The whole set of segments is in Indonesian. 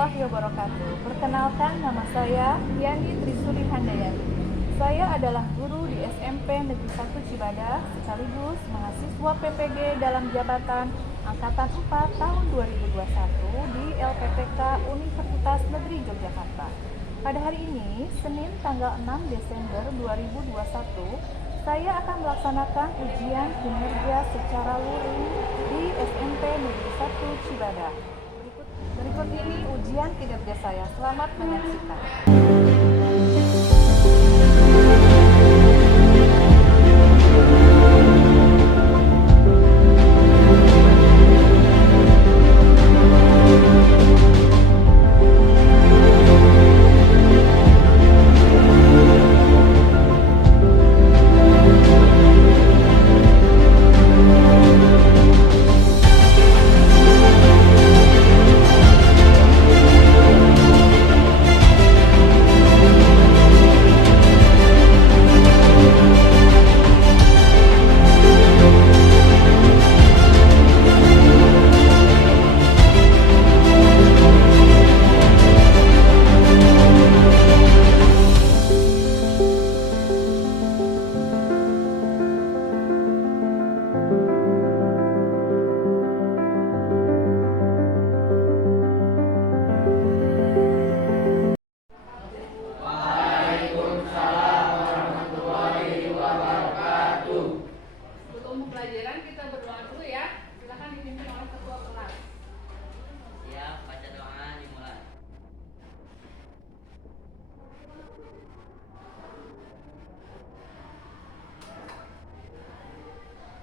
warahmatullahi wabarakatuh. Perkenalkan, nama saya Yani Trisuli Handayani. Saya adalah guru di SMP Negeri 1 Cibadah sekaligus mahasiswa PPG dalam jabatan Angkatan 4 tahun 2021 di LPPK Universitas Negeri Yogyakarta. Pada hari ini, Senin tanggal 6 Desember 2021, saya akan melaksanakan ujian kinerja secara luring di SMP Negeri 1 Cibadah. Berikut ini ujian kinerja saya. Selamat menyaksikan. Pelajaran kita berdoa dulu ya. Silakan dipimpin oleh ketua kelas. Siap, baca doa dimulai.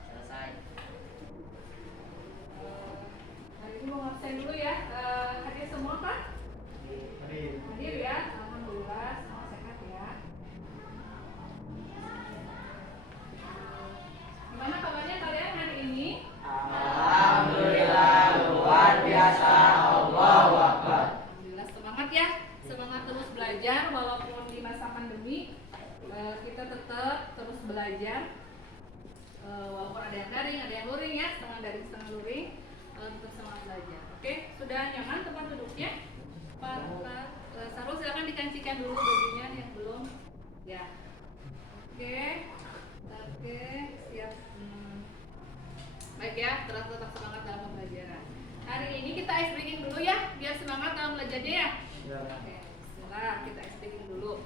Selesai. Hari ini mau ngabsen dulu ya. Hadir semua kan? Hadir ya. Alhamdulillah semua sehat ya. Gimana kabarnya kalian hari ini? Alhamdulillah luar biasa. Allahu Akbar. Alhamdulillah semangat ya. Semangat terus belajar walaupun di masa pandemi kita tetap terus belajar. Walaupun ada yang daring, ada yang luring ya, setengah daring, setengah luring, tetap semangat belajar. Oke, sudah nyaman tempat duduknya? Pak Sarul silakan dikancikan dulu bajunya yang belum. Ya. Oke, siap. Baik ya, tetap semangat dalam pembelajaran. Hari ini kita ice breaking dulu ya, biar semangat dalam belajarnya ya. Oke, bismillah, kita ice breaking dulu.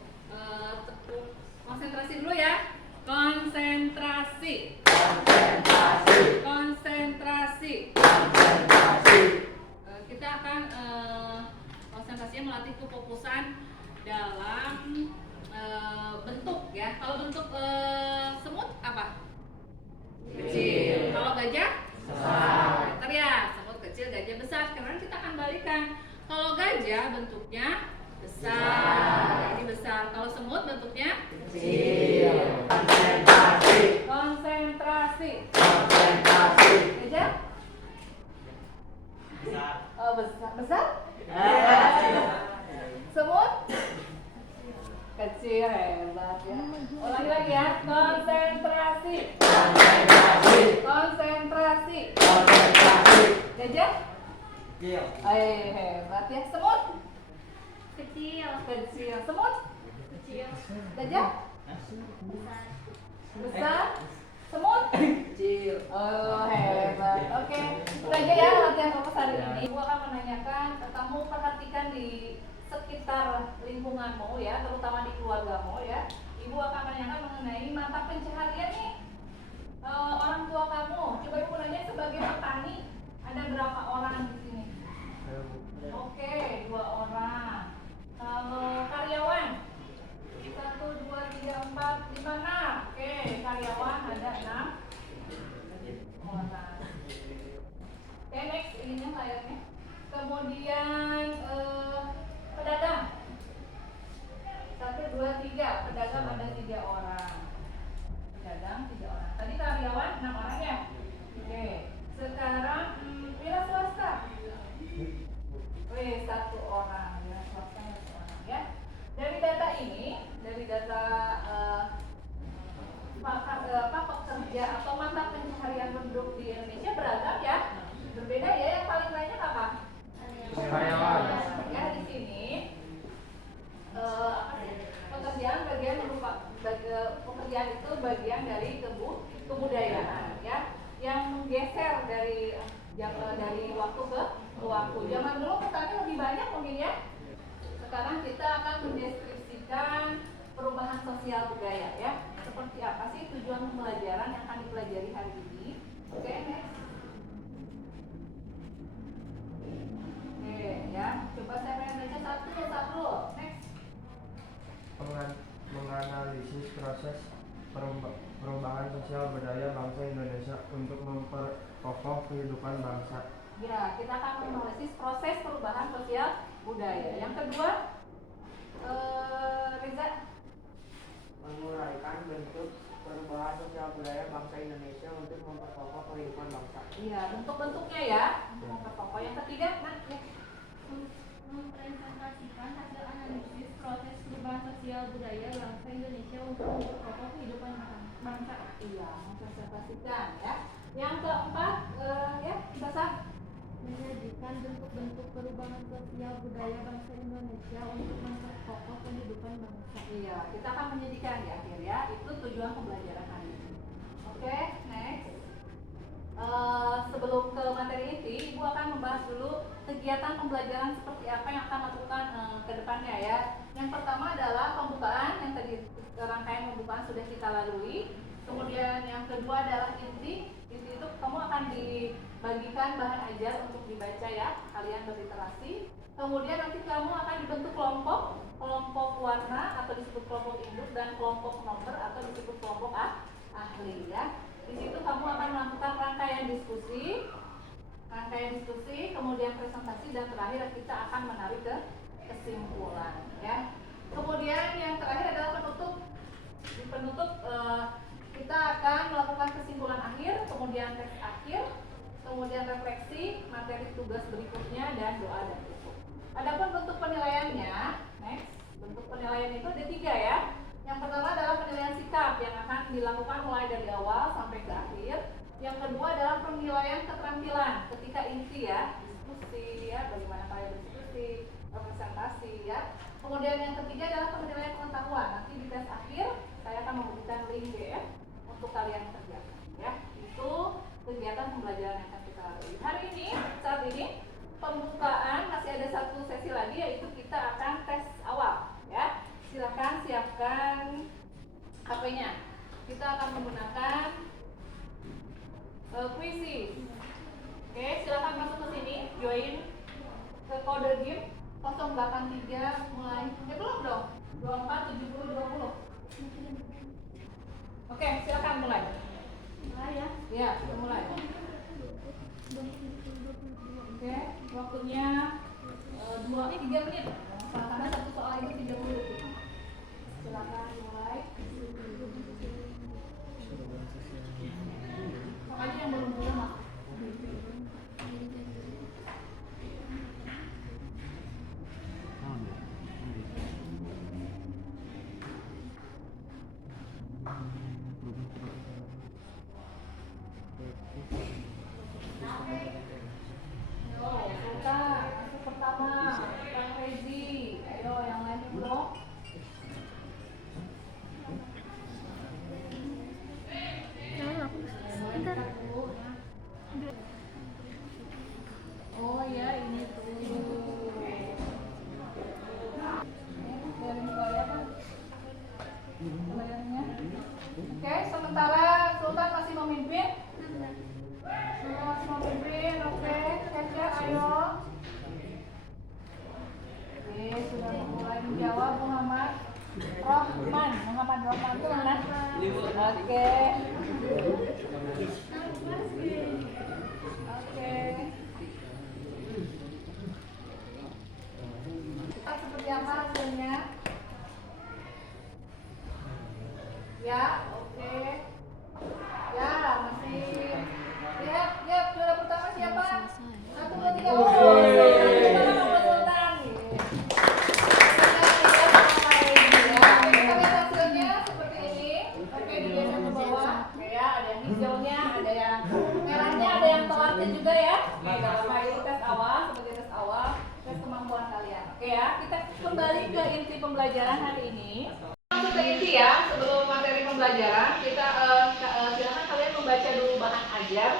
Konsentrasi dulu ya. Konsentrasi. Kita akan konsentrasinya melatih kefokusan dalam bentuk ya. Kalau bentuk semut apa? Kecil. Kalau gajah? Besar. Betul ya, semut kecil, gajah besar. Sekarang kita akan balikan. Kalau gajah bentuknya besar. Ini besar. Kalau semut bentuknya Kecil. Konsentrasi. Gajah? Besar. Oh, besar? Semut? Kecil, hebat ya. Ulangi lagi ya. Konsentrasi. Gajah? Kecil. Hebat ya. Semut? Kecil. Semut? Kecil. Gajah? Besar? Semut? Kecil. Oh, hebat. Oke. Itu aja ya latihan fokus hari ini. Gua akan menanyakan, kamu perhatikan di sekitar lingkunganmu ya, terutama di keluargamu ya. Ibu akan menanyakan mengenai mata pencaharian nih. Orang tua kamu, coba ibu nanya sebagai petani, ada berapa orang di sini? Oke, 2 orang. Kalau karyawan, 1, 2, 3, 4, 5, 6. Oke, karyawan ada 6 orang. Oke, next, ininya layarnya. Kemudian pedagang 1, 2, 3. Pedagang ada 3 orang. Tadi karyawan 6 orang ya. Oke. Sekarang wira swasta. 1 orang. Wira swasta 1 orang ya. Dari data ini, dari data pekerja atau mata pencaharian penduduk di Indonesia beragam ya. Berbeda ya. Yang paling banyak apa? Karyawan. Ya, dari waktu ke waktu. Zaman dulu pesannya lebih banyak mungkin ya. Sekarang kita akan mendeskripsikan perubahan sosial budaya ya. Seperti apa sih tujuan pembelajaran yang akan dipelajari hari ini? Oke, next. Oke, ya. Coba saya pengen baca satu. Next. Menganalisis proses perubahan sosial budaya bangsa Indonesia untuk memperkokoh kehidupan bangsa. Ya, kita akan menganalisis proses perubahan sosial budaya. Yang kedua, Reza. Menguraikan bentuk perubahan sosial budaya bangsa Indonesia untuk memperkokoh kehidupan bangsa. Iya, bentuk-bentuknya ya. Memperkokoh. Yang ketiga, Mempresentasikan hasil analisis proses perubahan sosial budaya bangsa Indonesia untuk memperkokoh kehidupan bangsa. Iya, mempresentasikan ya. Yang keempat, ya, bahasa Menyajikan bentuk-bentuk perubahan sosial budaya bangsa Indonesia untuk memperkokoh kehidupan bangsa. Iya, kita akan menjadikan di akhir ya. Itu tujuan pembelajaran hari ini. Oke, next. Sebelum ke materi inti, Ibu akan membahas dulu kegiatan pembelajaran seperti apa yang akan lakukan ke depannya ya. Yang pertama adalah pembukaan, yang tadi rangkaian pembukaan sudah kita lalui. Kemudian yang kedua adalah inti. Inti itu kamu akan dibagikan bahan ajar untuk dibaca ya, kalian berliterasi. Kemudian nanti kamu akan dibentuk kelompok warna atau disebut kelompok induk dan kelompok nomor atau disebut kelompok ahli ya. Di situ kamu akan melakukan rangkaian diskusi, kemudian presentasi dan terakhir kita akan menarik ke kesimpulan ya. Kemudian yang terakhir adalah penutup. Di penutup kita akan melakukan kesimpulan akhir, kemudian tes akhir, kemudian refleksi, materi tugas berikutnya dan doa dan tutup. Adapun bentuk penilaiannya, next, bentuk penilaian itu ada 3 ya. Yang pertama adalah penilaian sikap yang akan dilakukan mulai dari awal sampai ke akhir. Yang kedua adalah penilaian keterampilan ketika inti ya, diskusi ya, bagaimana kalian berdiskusi, presentasi ya. Kemudian yang ketiga adalah penilaian pengetahuan. Nanti di tes akhir saya akan memberikan link ya untuk kalian kerjakan ya. Itu kegiatan pembelajaran yang akan kita lalui. Hari ini, saat ini pembukaan masih ada satu sesi lagi yaitu kita akan tes awal ya. Silakan siapkan HP-nya. Kita akan menggunakan Quizy. Oke, silakan masuk ke sini, join ke kode game 083 mulai. Belum dong. 24 70 20. Oke, silakan mulai. Mulai ya. Ya, kita mulai. Oke, waktunya 3 menit. Karena satu soal itu 30 detik. Silakan mulai. Makanya yang belum mulai masuk. Masuk pertama, Kang Rezi. Ayo yang lain belum. Oh ya, ini tuh. Dari saya kan layarnya. Oke, sementara Sultan masih memimpin. Masih memimpin, oke. Caca, ayo. Oke, sudah mulai menjawab Muhammad Rohman itu mana? Oke. Seperti apa hasilnya? Ya, oke. Ya, masih. Lihat, juara pertama siapa? 1, 2, 3. Sultan. Kita lihat hasilnya seperti ini. Oke, digeser ke bawah. Oke ya, ada yang hijaunya, ada yang merahnya, ada yang telatnya juga ya. Oke, gak apa itu tes awal, sebagai tes awal, tes kemampuan kalian. Oke ya, kita kembali ke inti pembelajaran hari ini. Langsung ke inti ya, sebelum materi pembelajaran, kita silakan kalian membaca dulu bahan ajar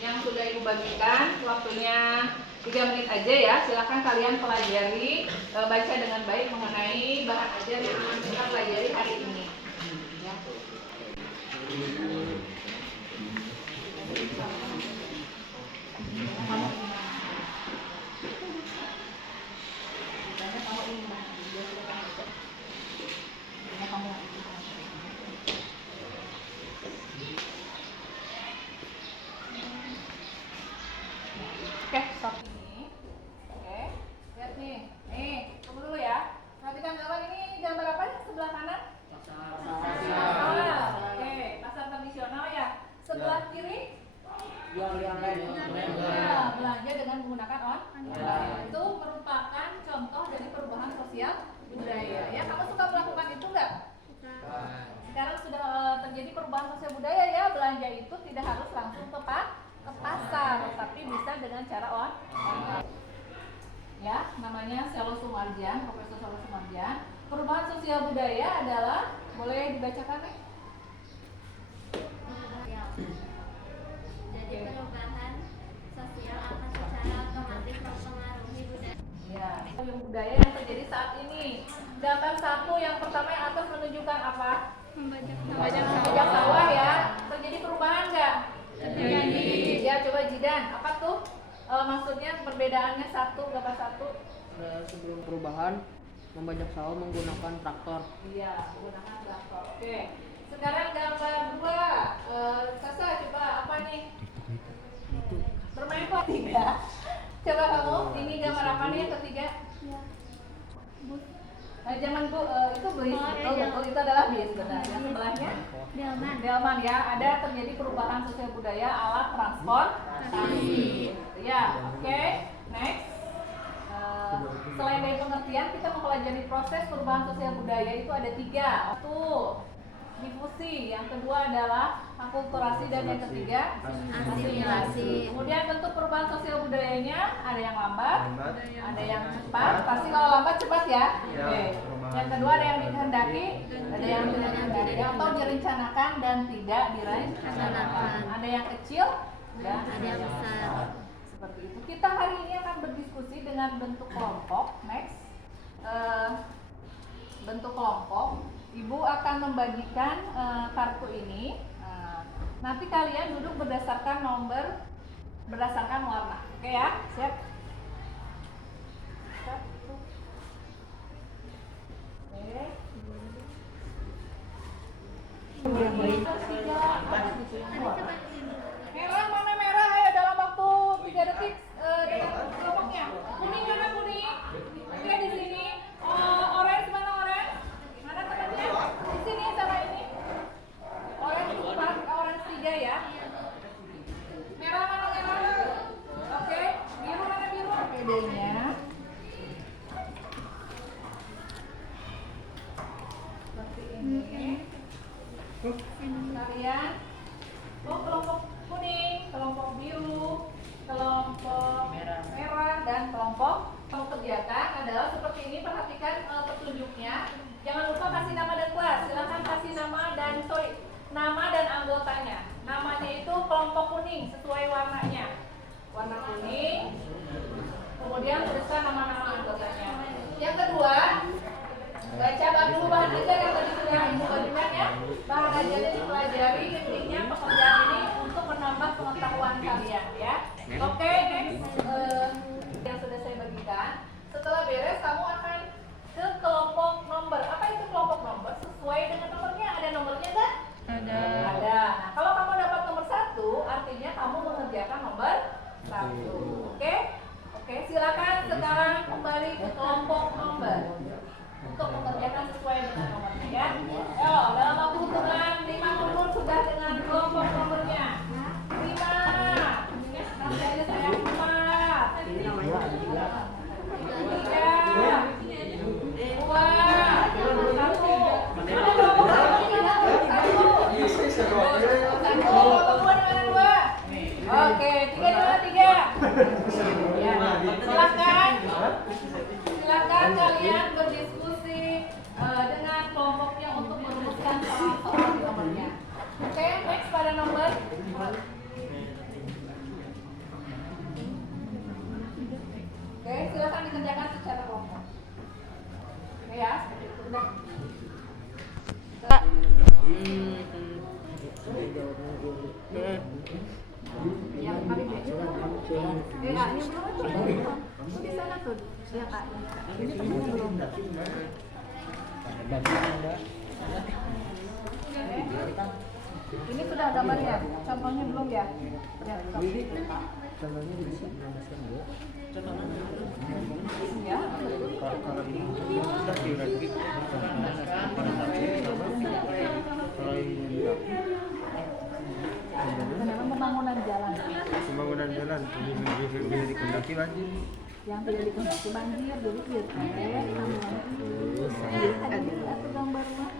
yang sudah Ibu dibagikan, waktunya 3 menit aja ya. Silakan kalian pelajari, baca dengan baik mengenai bahan ajar yang akan kita pelajari hari ini. Ya. Oke, stop ini. Oke, lihat nih. Tunggu dulu ya. Perhatikan gambar ini, gambar apa ya sebelah kanan? Pasar. Oke, pasar tradisional ya. Sebelah kiri? Ya, belanja dengan menggunakan online. Itu merupakan contoh dari perubahan sosial budaya. Ya, kamu suka melakukan itu enggak? Sekarang sudah terjadi perubahan sosial budaya ya. Belanja itu tidak harus langsung ke pasar, tapi bisa dengan cara online. Ya, namanya Selo Sumarjan, Profesor Selo Sumarjan. Perubahan sosial budaya adalah, boleh dibacakan nih? Jadi perubahan sosial akan secara otomatis mempengaruhi budaya. Ya, yang budaya yang terjadi saat ini. Gambar 1 yang pertama yang atas menunjukkan apa? Membajak sawah ya. Terjadi perubahan nggak? Terjadi. Ya, coba Jidan, apa tuh? Maksudnya perbedaannya gambar 1. Sebelum perubahan, membajak sawah menggunakan traktor. Iya, menggunakan traktor. Oke. Sekarang gambar 2. Sasa, coba apa nih? Bermain ketiga. Coba kamu, ini gambar apa nih yang ketiga? Jangan Bu, itu bis. Betul, itu adalah bis, benar. Yang sebelahnya? Delman ya. Ada terjadi perubahan sosial budaya alat transportasi. Ya, oke. Next. Selain dari pengertian, kita mempelajari proses perubahan sosial budaya itu ada 3. Satu, difusi. Yang kedua adalah akulturasi dan yang ketiga asimilasi. Kemudian bentuk perubahan sosial budayanya ada yang lambat, ada yang cepat. Pasti kalau lambat cepat ya. Oke. Yang kedua ada yang dikehendaki, ada yang tidak dikehendaki atau direncanakan dan tidak direncanakan. Ada yang kecil dan ada yang besar. Seperti itu. Kita hari ini akan berdiskusi dengan bentuk kelompok. Next. Bentuk kelompok. Ibu akan membagikan kartu ini. Nanti kalian duduk berdasarkan nomor, berdasarkan warna. Oke ya, siap? Merah mana merah? Ayo dalam waktu 3 detik dengan kelompoknya. Kuning mana kuning? Oke di sini. Orange mana orange? Mana temannya? Di sini sama ini. Orange 4, orange 3 ya. Merah mana merah? Oke, biru mana biru? PD-nya. Seperti ini. Kalian kelompok kuning, kelompok biru, kelompok merah dan kelompok. Kamu kerjakan adalah seperti ini. Perhatikan petunjuknya. Jangan lupa kasih nama dan kelas. Silakan kasih nama dan anggotanya. Namanya itu kelompok kuning sesuai warnanya. Warna kuning. Kemudian tuliskan nama-nama anggotanya. Yang kedua, baca dulu bahan ajar yang tadi sudah Ibu bagikan ya. Bahan ajarnya dipelajari, intinya pekerjaan ini untuk menambah pengetahuan kalian ya. Oke, next. Yang sudah saya bagikan. Setelah beres, kamu akan ke kelompok nomor. Apa itu kelompok nomor? Sesuai dengan nomornya. Ada nomornya enggak? Ada. Nah, kalau kamu dapat nomor 1, artinya kamu mengerjakan nomor 1. Oke, silakan sekarang kembali ke kelompok nomor untuk mengerjakan sesuai dengan nomornya ya. Ayo, dalam waktu hitungan 5 nomor sudah dengan kelompok nomornya. 5. Nanti aja saya 4. 3. 2. 1. Ada kelompok 1. Oke, 3 dengan 3. Ya, silakan kalian berdiskusi dengan kelompoknya untuk merumuskan soal-soal di nomornya. Oke, next pada nomor A-nya belum ada. Tuh di sana tuh. Ya Kak. Ini temennya belum. Ini sudah gambarnya, contohnya belum ya? Ya, Contohnya di sini ya. kalau ini sudah lagi Sedangkan pembangunan jalan pembangunan jalan ini dikendaki banjir. yang tidak dikendaki banjir, jadi ada satu gambar mah.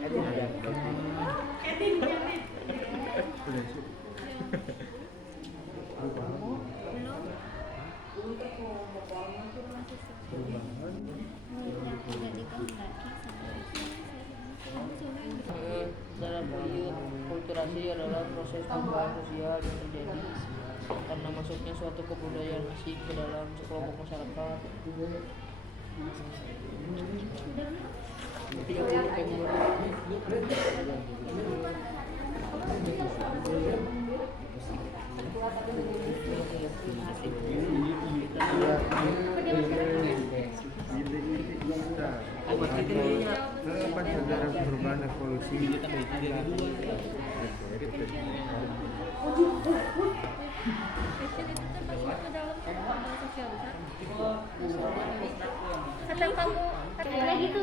Dalam kulturasi adalah proses perubahan sosial yang terjadi karena masuknya suatu kebudayaan asing ke dalam sekelompok masyarakat. Apa sejarah perubahan evolusi? Kata kamu kayak gitu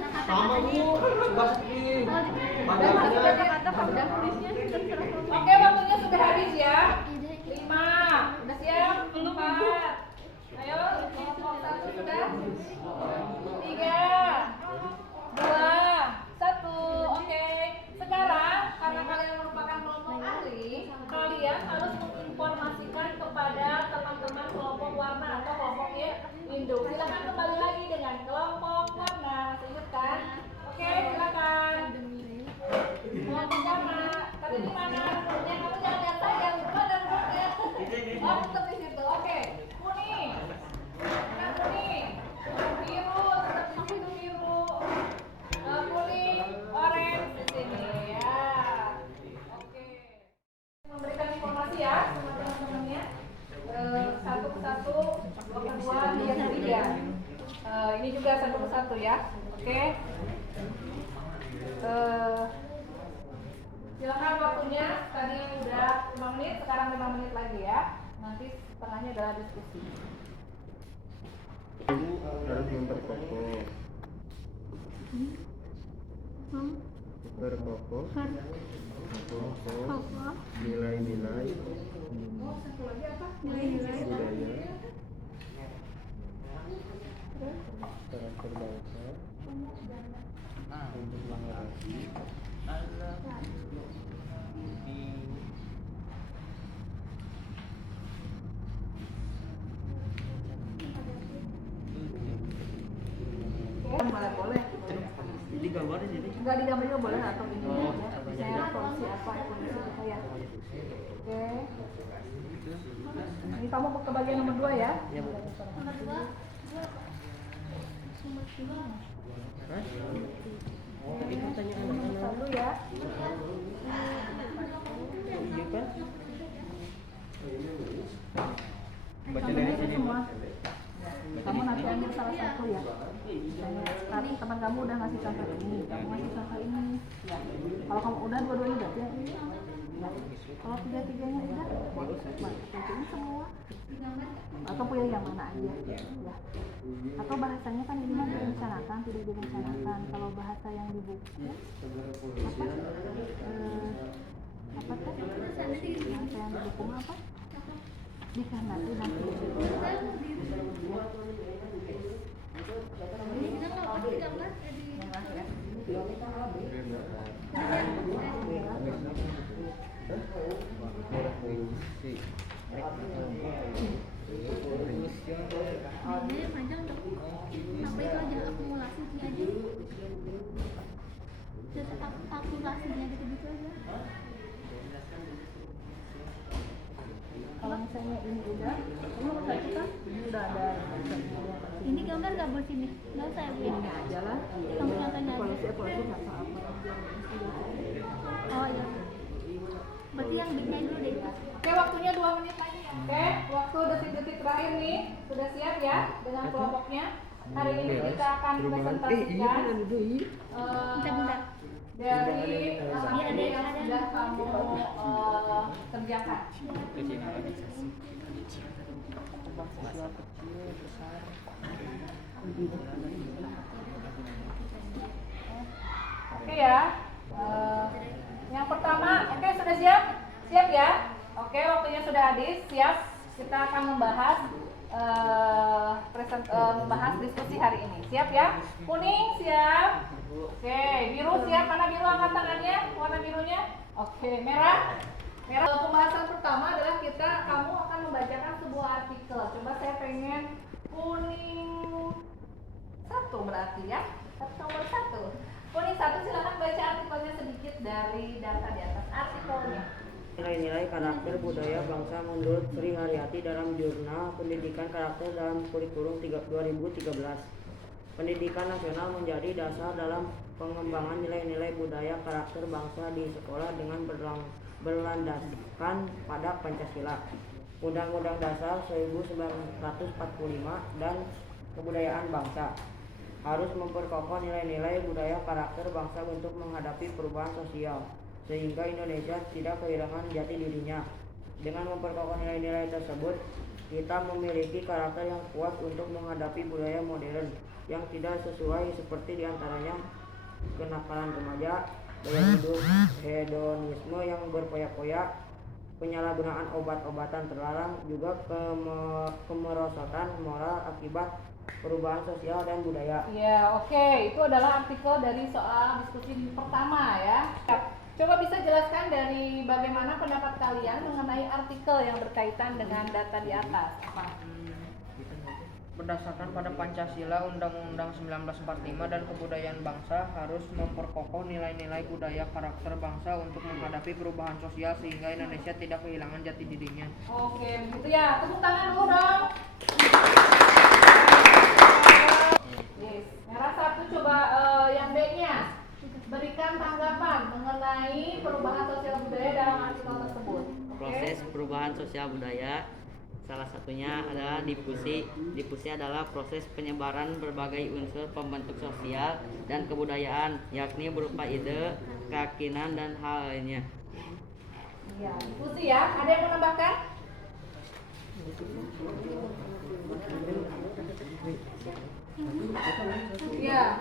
Oke, waktunya sudah habis ya. 5, udah siap? 4, ayo, kelompok 1 sudah? 3, 2, 1, oke. Sekarang, karena kalian merupakan kelompok ahli, kalian harus menginformasikan kepada teman-teman kelompok warna atau kelompok induk. Silakan kembali lagi dengan kelompok warna, masih ingat kan? Oke, silakan. Kelompok warna, tadi di mana? Rambutnya kamu jangan lihat saya, lupa dan rambutnya. Oh, tetap di situ. Oke, kuning. Nah, kuning. Biru, tetap di situ biru. Kuning, orange di sini ya. Oke. Memberikan informasi ya sama teman-temannya. Satu persatu, dua kedua, yang ketiga. Ini juga satu persatu ya. Oke. Silakan waktunya, tadi udah 5 menit, sekarang 5 menit lagi ya. Nanti setengahnya adalah diskusi. Harus memperkokoh nilai-nilai Oh, satu lagi apa? budaya karakter bangsa untuk mengatasi Boleh. Di gambar di sini. Enggak digambar juga boleh atau ini ya. Saya polisi apa polisi apa ya. Oke. Ini kamu ke bagian nomor 2 ya. Ya, Bu. nomor 2 Tadi pertanyaan anak-anak. Satu ya. Iya kan? Baca dari sini semua. Kamu nanti ambil salah satu ya. Misalnya teman kamu udah ngasih contoh ini, kamu ngasih contoh ini. Ya. Kalau kamu udah dua-duanya udah ya. Ya. Kalau tiga-tiganya udah, masukin semua. Atau punya yang mana aja. Ya. Atau bahasanya kan ini mah direncanakan, tidak direncanakan. Kalau bahasa yang di buku apa tuh? Bahasa yang di buku apa? Dikarenakan nanti. Ini panjang dong. Sampai itu aja akumulasi aja. Terus akumulasinya gitu-gitu aja. Kalau misalnya ini udah, ini nomor 1 kan? Ini udah ada. Ini gambar nggak buat sini? Nggak usah ya Bu? Ini aja lah. Kamu contohnya aja. Polisi nggak apa-apa. Oh iya. Berarti yang bignya dulu deh. Oke, waktunya 2 menit lagi ya. Oke, waktu detik-detik terakhir nih, sudah siap ya dengan kelompoknya? Hari ini kita akan presentasikan dari materi yang sudah kamu kerjakan. Sosial kecil, besar. Oke ya. Yang pertama, oke sudah siap? Siap ya? Oke, waktunya sudah habis. Siap? Kita akan membahas membahas diskusi hari ini. Siap ya? Kuning siap? Oke, biru siap? Mana biru, angkat tangannya? Warna birunya? Oke, merah? Merah. Pembahasan pertama adalah kamu akan membacakan sebuah artikel. Coba saya pengen kuning 1 berarti ya. Nomor 1. Kuning 1, silakan baca artikelnya sedikit dari data di atas artikelnya. Nilai-nilai karakter budaya bangsa menurut Sri Haryati dalam Jurnal Pendidikan Karakter dalam Kurikulum 2013. Pendidikan nasional menjadi dasar dalam pengembangan nilai-nilai budaya karakter bangsa di sekolah dengan berlandaskan pada Pancasila, Undang-Undang Dasar 1945 dan kebudayaan bangsa. Harus memperkokoh nilai-nilai budaya karakter bangsa untuk menghadapi perubahan sosial, sehingga Indonesia tidak kehilangan jati dirinya. Dengan memperkokoh nilai-nilai tersebut, kita memiliki karakter yang kuat untuk menghadapi budaya modern yang tidak sesuai, seperti diantaranya kenakalan remaja, gaya hidup hedonisme yang berpoyak-poyak, penyalahgunaan obat-obatan terlarang, juga kemerosotan moral akibat perubahan sosial dan budaya. Ya, oke. Itu adalah artikel dari soal diskusi pertama ya. Coba bisa jelaskan dari bagaimana pendapat kalian mengenai artikel yang berkaitan dengan data di atas. Apa? Berdasarkan pada Pancasila, Undang-Undang 1945 dan kebudayaan bangsa, harus memperkokoh nilai-nilai budaya karakter bangsa untuk menghadapi perubahan sosial sehingga Indonesia tidak kehilangan jati dirinya. Oke, begitu ya. Tepuk tangan dulu dong. Yes. Merah 1, coba yang B-nya. Berikan tanggapan mengenai perubahan sosial budaya dalam artikel tersebut. Proses perubahan sosial budaya salah satunya adalah difusi. Difusi adalah proses penyebaran berbagai unsur pembentuk sosial dan kebudayaan, yakni berupa ide, keyakinan, dan hal lainnya. Iya, difusi ya. Ada yang mau menambahkan? Iya.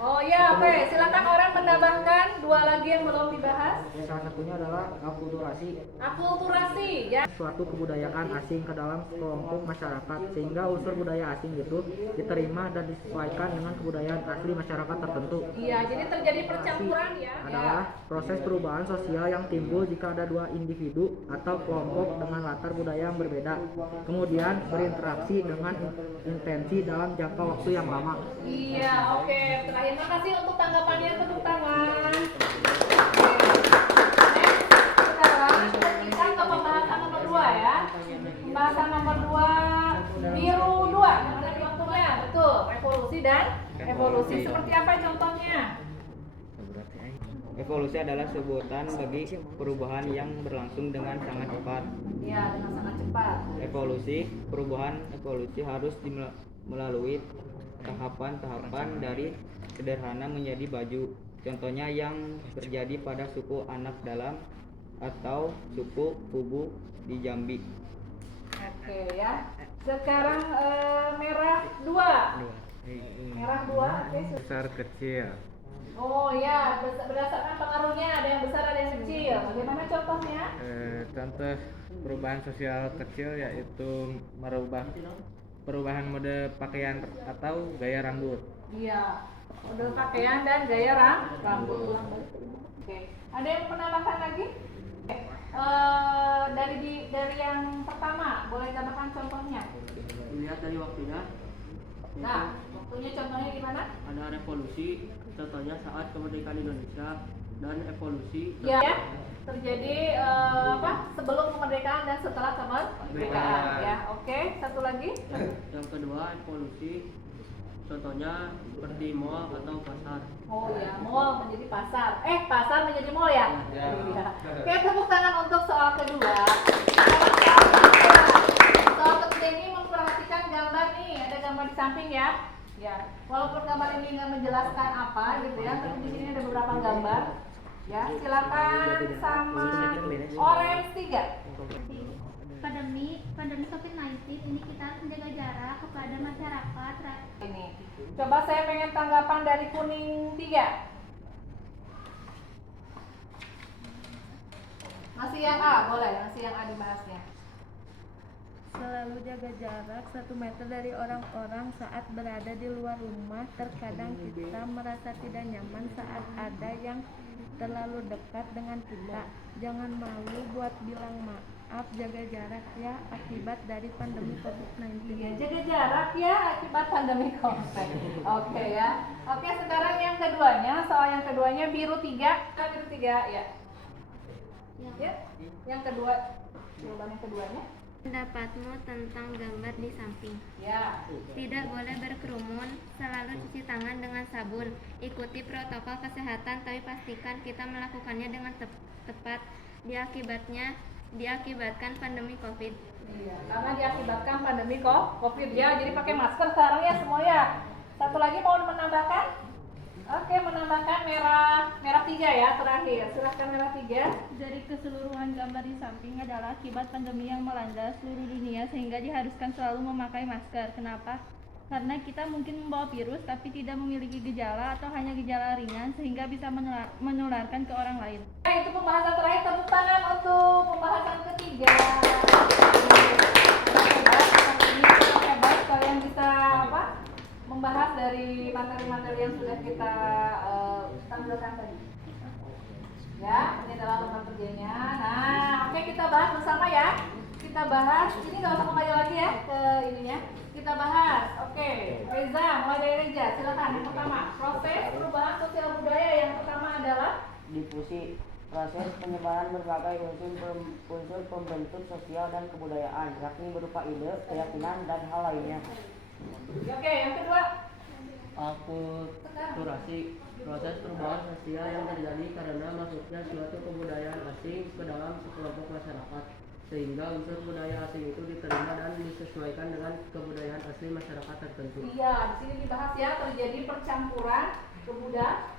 Oh iya, oke. Silakan orang menambahkan 2 lagi yang belum dibahas. Salah satunya adalah akulturasi, Akulturasi ya. suatu kebudayaan asing ke dalam kelompok masyarakat sehingga unsur budaya asing itu diterima dan disesuaikan dengan kebudayaan asli masyarakat tertentu. Iya, jadi terjadi percampuran ya. Adalah proses perubahan sosial yang timbul jika ada 2 individu atau kelompok dengan latar budaya yang berbeda, kemudian berinteraksi dengan intensi dalam jangka waktu yang lama. Iya, oke. Terakhir, makasih untuk tanggapannya, tepuk tangan. Oke. Next, sekarang kita ke pembahasan nomor 2 ya. Pembahasan nomor 2, biru 2. Yang ada di waktunya, betul. Revolusi dan evolusi. Seperti apa contohnya? Evolusi adalah sebutan bagi perubahan yang berlangsung dengan sangat cepat. Iya, dengan sangat cepat. Perubahan evolusi harus melalui tahapan-tahapan dari sederhana menjadi baju. Contohnya yang terjadi pada suku anak dalam atau suku Pubu di Jambi. Oke ya. Sekarang merah 2. Merah 2. Oke. Besar kecil. Oh ya, berdasarkan pengaruhnya ada yang besar ada yang kecil. Bagaimana contohnya? Contoh perubahan sosial kecil yaitu perubahan mode pakaian atau gaya rambut. Iya. Model pakaian dan gaya rambut. Oke. Ada yang menambahkan lagi? Oke. Dari yang pertama, boleh tambahkan contohnya? Dilihat dari waktunya, Nah, waktunya contohnya gimana? ada revolusi, contohnya saat kemerdekaan Indonesia, dan evolusi. Ya, terjadi sebelum kemerdekaan dan setelah kemerdekaan ya. Oke, satu lagi. Yang kedua, evolusi, contohnya seperti mall atau pasar. Oh ya, mall menjadi pasar. Pasar menjadi mall ya? Iya. Oke, tepuk tangan untuk soal kedua. samping ya. Ya, walaupun gambar ini nggak menjelaskan apa gitu ya, tapi di sini ada beberapa gambar. Ya, silakan sama orange 3. Pandemi COVID-19 ini kita harus menjaga jarak kepada masyarakat. Ini. Coba saya pengen tanggapan dari kuning 3. Masih yang A, boleh. Masih yang A dibahasnya. Selalu jaga jarak 1 meter dari orang-orang saat berada di luar rumah. Terkadang kita merasa tidak nyaman saat ada yang terlalu dekat dengan kita. Jangan malu buat bilang maaf, jaga jarak ya akibat dari pandemi COVID-19. Ya, jaga jarak ya akibat pandemi COVID. Oke ya. Oke, sekarang yang keduanya, soal yang keduanya biru 3. Biru 3 ya. Ya. Yang kedua, jawaban yang keduanya. Pendapatmu tentang gambar di samping. Ya. Tidak boleh berkerumun, selalu cuci tangan dengan sabun. Ikuti protokol kesehatan, tapi pastikan kita melakukannya dengan tepat. Diakibatkan pandemi COVID. Iya, karena diakibatkan pandemi COVID ya. Jadi pakai masker sekarang ya semua ya. Satu lagi mau menambahkan? Oke, menambahkan merah 3 ya terakhir. Silahkan merah 3. Dari keseluruhan gambar di samping adalah akibat pandemi yang melanda seluruh dunia sehingga diharuskan selalu memakai masker. Kenapa? Karena kita mungkin membawa virus tapi tidak memiliki gejala atau hanya gejala ringan sehingga bisa menularkan ke orang lain. Nah, itu pembahasan terakhir. Tepuk tangan untuk pembahasan ketiga. Hebat kalian bisa membahas dari materi-materi yang sudah kita tampilkan tadi. Ya, ini adalah lembar kerjanya. Nah, oke, kita bahas bersama ya. Kita bahas, ini nggak usah kembali lagi ya ke ininya. Kita bahas. Oke, Reza, mulai dari Reza. Silakan. Yang pertama, proses perubahan sosial budaya. Yang pertama adalah Difusi, proses penyebaran berbagai unsur pembentuk sosial dan kebudayaan, yakni berupa ide, keyakinan, dan hal lainnya. Oke, yang kedua. Akulturasi, proses perubahan sosial yang terjadi karena masuknya suatu kebudayaan asing ke dalam sekelompok masyarakat, sehingga unsur budaya asing itu diterima dan disesuaikan dengan kebudayaan asli masyarakat tertentu. Iya, di sini dibahas ya, terjadi percampuran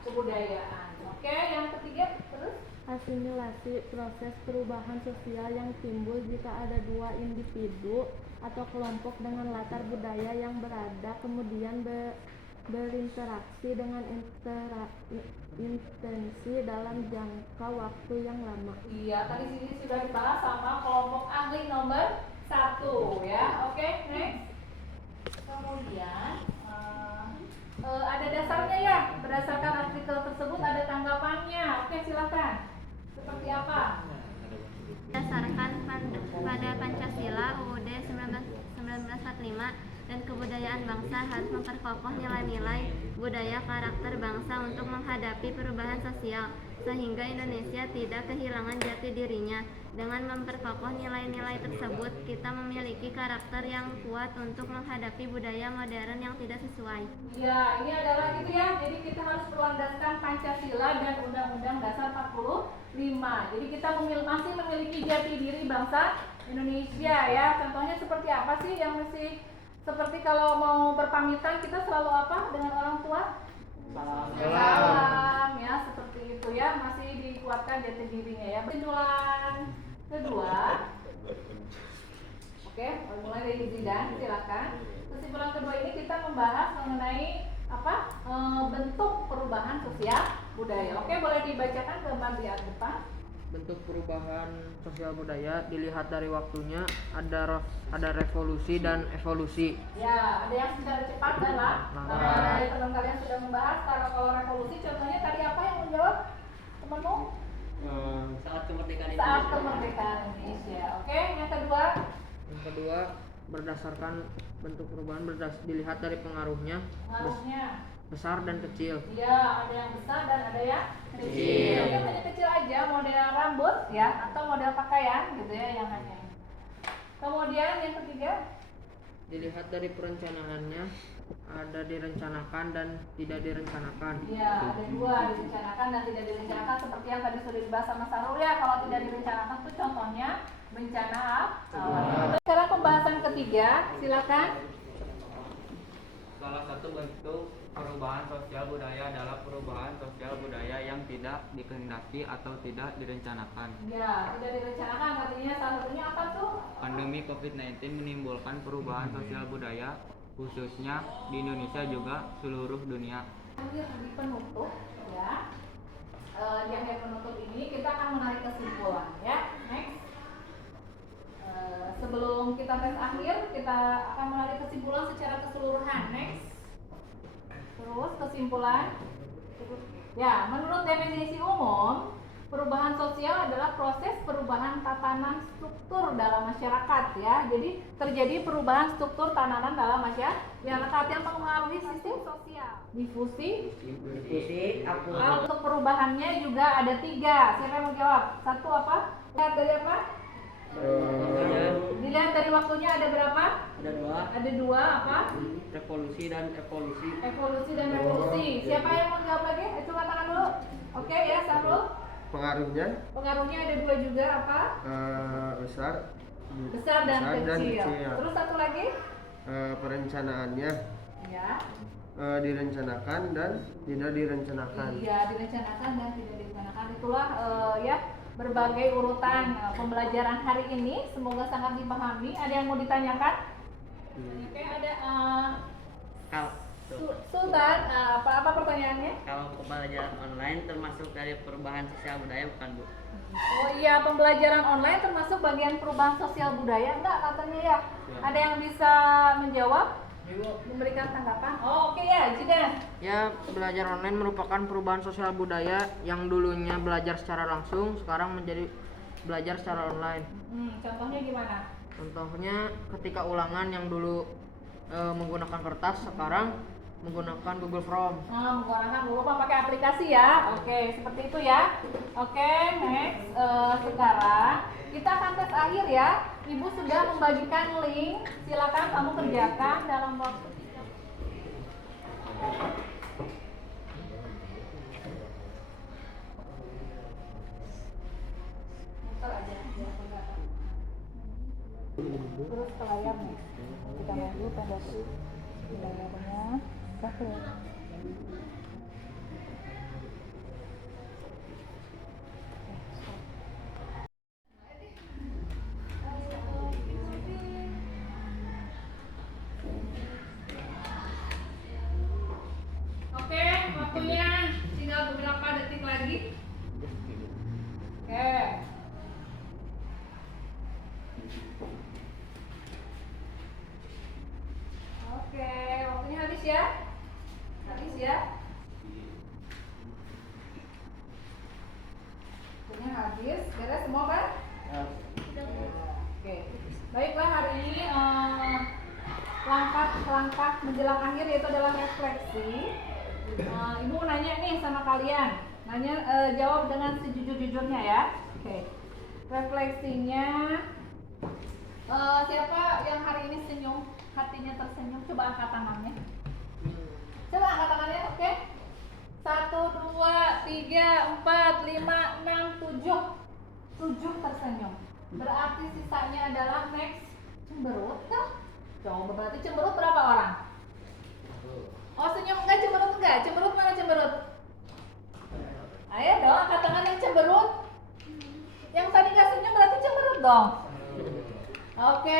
kebudayaan. Oke, yang ketiga terus. Asimilasi, proses perubahan sosial yang timbul jika ada 2 individu atau kelompok dengan latar budaya yang berada kemudian berinteraksi dengan intensi dalam jangka waktu yang lama. Iya, tadi sini sudah dibahas sama kelompok ahli nomor 1 ya. Oke, next. Kemudian ada dasarnya ya. Berdasarkan artikel tersebut ada tanggapannya. Oke, silakan. Seperti apa? Berdasarkan pada Pancasila UUD 1945 dan kebudayaan bangsa harus memperkokoh nilai-nilai budaya karakter bangsa untuk menghadapi perubahan sosial sehingga Indonesia tidak kehilangan jati dirinya. Dengan memperkokoh nilai-nilai tersebut, kita memiliki karakter yang kuat untuk menghadapi budaya modern yang tidak sesuai. Ya, ini adalah gitu ya. Jadi kita harus berlandaskan Pancasila dan Undang-Undang Dasar 45. Jadi kita masih memiliki jati diri bangsa Indonesia ya. Contohnya seperti apa sih yang mesti, seperti kalau mau berpamitan kita selalu apa dengan orang tua? Salam ya, seperti itu ya, masih dikuatkan jati dirinya ya. Kesimpulan kedua. Oke, mulai dari Zidan, silakan. Kesimpulan kedua ini kita membahas mengenai bentuk perubahan sosial budaya. Oke, boleh dibacakan gambar di depan. Bentuk perubahan sosial budaya dilihat dari waktunya, ada revolusi dan evolusi. Ya, ada yang secara cepat dan lambat. Dari teman kalian sudah membahas. Kalau revolusi, contohnya tadi apa yang menjawab temanmu? Saat kemerdekaan Saat kemerdekaan Indonesia. Oke, yang kedua. Yang kedua, berdasarkan bentuk perubahan dilihat dari pengaruhnya besar dan kecil. Iya, ada yang besar dan ada yang kecil. Yang hanya kecil aja, model rambut ya, atau model pakaian gitu ya yang hanya. Kemudian yang ketiga, Dilihat dari perencanaannya, ada direncanakan dan tidak direncanakan. iya ada 2, direncanakan dan tidak direncanakan, seperti yang tadi sudah dibahas sama Sarul ya. Kalau tidak direncanakan itu contohnya bencana alam. Sekarang pembahasan ketiga, silakan. Salah satu bentuk perubahan sosial budaya adalah perubahan sosial budaya yang tidak dikehendaki atau tidak direncanakan. Ya, tidak direncanakan artinya salah satunya apa tuh? Pandemi COVID-19 menimbulkan perubahan sosial budaya, khususnya di Indonesia juga seluruh dunia. Hampir di penutup ya. Di akhir penutup ini kita akan menarik kesimpulan ya. Next. Sebelum kita tes akhir, kita akan menarik kesimpulan secara keseluruhan. Next. Terus kesimpulan. Ya, menurut definisi umum, perubahan sosial adalah proses perubahan tatanan struktur dalam masyarakat ya. Jadi terjadi perubahan struktur tatanan dalam masyarakat yang mempengaruhi sistem sosial. Difusi. Untuk perubahannya juga ada 3. Siapa yang mau jawab? 1 apa? Lihat dari apa? Dilihat dari waktunya ada berapa? Ada 2 apa? Revolusi dan evolusi. Evolusi dan revolusi. Siapa yang mau jawab lagi? Coba tangan dulu. Oke ya, Sarul. Pengaruhnya ada 2 juga apa? Besar dan kecil. Terus satu lagi? Perencanaannya Ya. direncanakan dan tidak direncanakan. Iya, direncanakan dan tidak direncanakan. Itulah ya berbagai urutan pembelajaran hari ini. Semoga sangat dipahami. Ada yang mau ditanyakan? Oke, ada Sultan. Apa pertanyaannya? Kalau pembelajaran online termasuk dari perubahan sosial budaya bukan, Bu? Oh iya, pembelajaran online termasuk bagian perubahan sosial budaya enggak katanya ya? Ada yang bisa menjawab? Memberikan tanggapan? Oh, oke ya, Jidan. Ya, belajar online merupakan perubahan sosial budaya yang dulunya belajar secara langsung, sekarang menjadi belajar secara online. Contohnya gimana? Contohnya ketika ulangan yang dulu menggunakan kertas, sekarang menggunakan Google Form. Menggunakan Google Form pakai aplikasi ya. Oke, seperti itu ya. Oke, next. Sekarang kita akan tes akhir ya. Ibu sudah membagikan link. Silakan kamu kerjakan dalam waktu 3 terus ke layar nih. Kita lihat pada layarnya. Satu. Oke, waktunya tinggal beberapa detik lagi. Oke. Oke, waktunya habis ya. Habis ya. Waktunya habis. Beres semua kan? Oke. Baiklah, hari ini langkah menjelang akhir yaitu adalah refleksi. Ibu mau nanya nih sama kalian. Jawab dengan sejujur-jujurnya ya. Oke. Refleksinya siapa yang hari ini senyum? Hatinya tersenyum, coba angkat tangannya. Coba angkat tangannya, oke? 1, 2, 3, 4, 5, 6, 7. 7 tersenyum. Berarti sisanya adalah next cemberut kan? Coba berarti cemberut berapa orang? Oh, senyum enggak, cemberut enggak? Cemberut mana cemberut? Ayo dong, angkat tangan yang cemberut. Yang tadi nggak senyum berarti cemberut dong. Oke,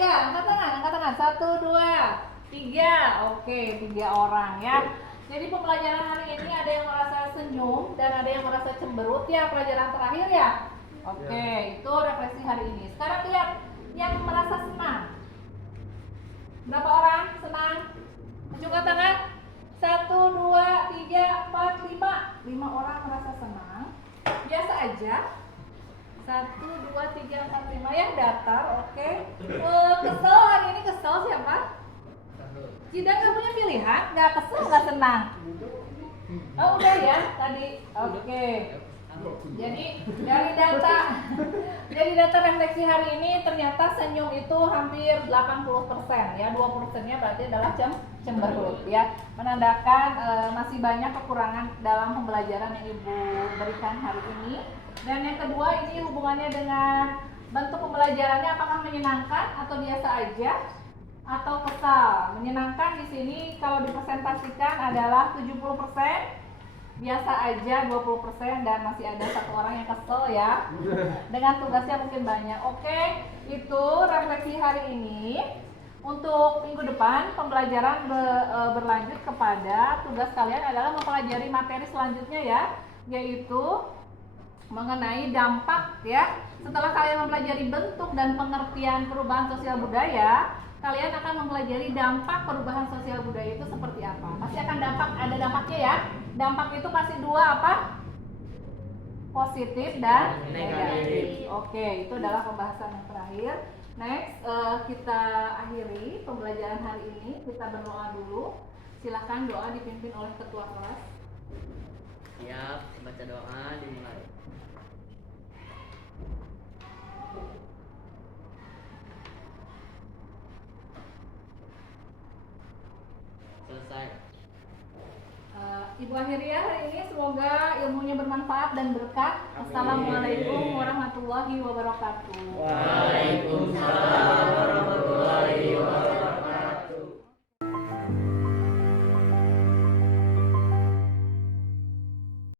ya, angkat tangan. 1, 2, 3. Oke, 3 orang ya. Jadi pembelajaran hari ini ada yang merasa senyum dan ada yang merasa cemberut ya, pelajaran terakhir ya. Oke, itu refleksi hari ini. Sekarang lihat yang merasa senang. Berapa orang senang? Tunjukkan tangan. 1, 2, 3, 4, 5. 5 orang merasa senang. Biasa aja. 1, 2, 3, 4, 5 yang datar, oke. Kesel hari ini, kesel siapa? Jidan gak punya pilihan, gak kesel, gak senang. Oh udah ya tadi, oke. Jadi dari data refleksi hari ini ternyata senyum itu hampir 80% ya, 20%-nya berarti adalah cemberut ya. Menandakan masih banyak kekurangan dalam pembelajaran yang Ibu berikan hari ini. Dan yang kedua, ini hubungannya dengan bentuk pembelajarannya apakah menyenangkan atau biasa aja? atau kesal? Menyenangkan di sini kalau dipresentasikan adalah 70%, biasa aja 20%, dan masih ada satu orang yang kesel ya. Dengan tugasnya mungkin banyak. Oke, itu refleksi hari ini. Untuk minggu depan pembelajaran berlanjut kepada tugas kalian adalah mempelajari materi selanjutnya ya, yaitu mengenai dampak ya. Setelah kalian mempelajari bentuk dan pengertian perubahan sosial budaya, kalian akan mempelajari dampak perubahan sosial budaya itu seperti apa. Pasti akan ada dampaknya ya. Dampak itu pasti dua apa? Positif dan negatif. Oke, itu adalah pembahasan yang terakhir. Next, kita akhiri pembelajaran hari ini. Kita berdoa dulu. Silahkan doa dipimpin oleh ketua kelas. Siap, baca doa dimulai. Selesai. Ibu Ahiria hari ini semoga ilmunya bermanfaat dan berkah. Assalamualaikum warahmatullahi wabarakatuh. Waalaikumsalam.